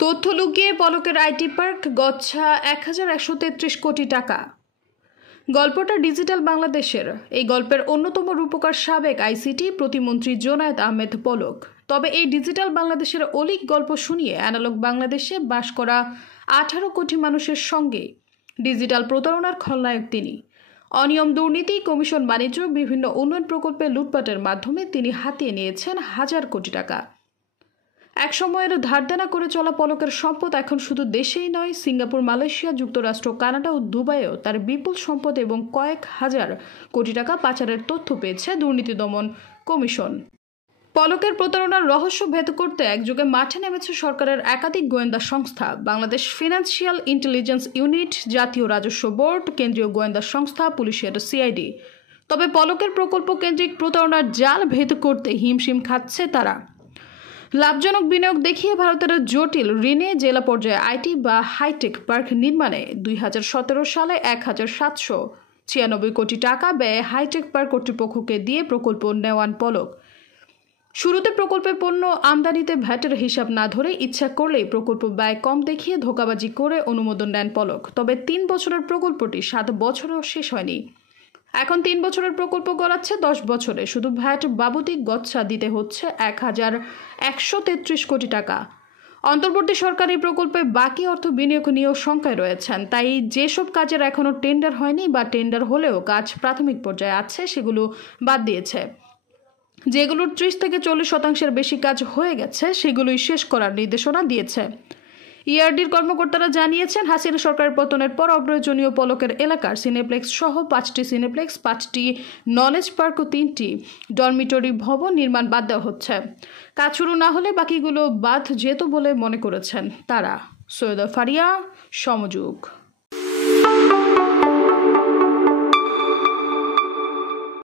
তথ্য লুকিয়ে পলকের আইটি পার্ক গচ্ছা ১,১৩৩ কোটি টাকা। গল্পটা ডিজিটাল বাংলাদেশের। এই গল্পের অন্যতম রূপকার সাবেক আইসিটি প্রতিমন্ত্রী জোনায়েদ আহমেদ পলক। তবে এই ডিজিটাল বাংলাদেশের অলীক গল্প শুনিয়ে অ্যানালগ বাংলাদেশে বাস করা ১৮ কোটি মানুষের সঙ্গে ডিজিটাল প্রতারণার খলনায়ক তিনি। অনিয়ম, দুর্নীতি, কমিশন, বাণিজ্য, বিভিন্ন উন্নয়ন প্রকল্পে লুটপাটের মাধ্যমে তিনি হাতিয়ে নিয়েছেন হাজার কোটি টাকা। এক সময়ের ধারদেনা করে চলা পলকের সম্পদ এখন শুধু দেশেই নয়, সিঙ্গাপুর, মালয়েশিয়া, যুক্তরাষ্ট্র, কানাডা ও দুবাইয়েও তার বিপুল সম্পদ এবং কয়েক হাজার কোটি টাকা পাচারের তথ্য পেয়েছে দুর্নীতি দমন কমিশন। পলকের প্রতারণার রহস্য ভেদ করতে একযোগে মাঠে নেমেছে সরকারের একাধিক গোয়েন্দা সংস্থা, বাংলাদেশ ফিনান্সিয়াল ইন্টেলিজেন্স ইউনিট, জাতীয় রাজস্ব বোর্ড, কেন্দ্রীয় গোয়েন্দা সংস্থা, পুলিশের সিআইডি। তবে পলকের প্রকল্প কেন্দ্রিক প্রতারণার জাল ভেদ করতে হিমশিম খাচ্ছে তারা। লাভজনক বিনিয়োগ দেখিয়ে ভারতের জটিল ঋণে জেলা পর্যায়ে আইটি বা হাইটেক পার্ক নির্মাণে ২০১৭ সালে ১,৭৯৬ কোটি টাকা ব্যয়ে হাইটেক পার্ক কর্তৃপক্ষকে দিয়ে প্রকল্প নেওয়ান পলক। শুরুতে প্রকল্পে পণ্য আমদানিতে ভ্যাটের হিসাব না ধরে ইচ্ছা করলেই প্রকল্প ব্যয় কম দেখিয়ে ধোঁকাবাজি করে অনুমোদন নেন পলক। তবে ৩ বছরের প্রকল্পটি ৭ বছরেও শেষ হয়নি। এখন ৩ বছরের প্রকল্প গড়াচ্ছে ১০ বছরে। শুধু ভ্যাট বাবদই গচ্ছা দিতে হচ্ছে ১,১৩৩ কোটি টাকা। অন্তর্বর্তী সরকার এই প্রকল্পে বাকি অর্থ বিনিয়োগ নিয়েও শঙ্কায় রয়েছেন। তাই যেসব কাজের এখনও টেন্ডার হয়নি বা টেন্ডার হলেও কাজ প্রাথমিক পর্যায়ে আছে সেগুলো বাদ দিয়েছে। যেগুলোর ৩০ থেকে ৪০% বেশি কাজ হয়ে গেছে সেগুলোই শেষ করার নির্দেশনা দিয়েছে। ইআরডির কর্মকর্তারা জানিয়েছেন, হাসিনা সরকারের পতনের পর অপ্রয়োজনীয় পলকের এলাকার সিনেপ্লেক্স সহ ৫টি সিনেপ্লেক্স, 5টি নলেজ পার্ক ও 3টি ডরমিটরি ভবন নির্মাণ বাদ দেওয়া হচ্ছে। কাজ শুরু না হলে বাকিগুলো বাদ যেত বলে মনে করেছেন তারা। সৈয়দা ফারিয়া, সমযোগ।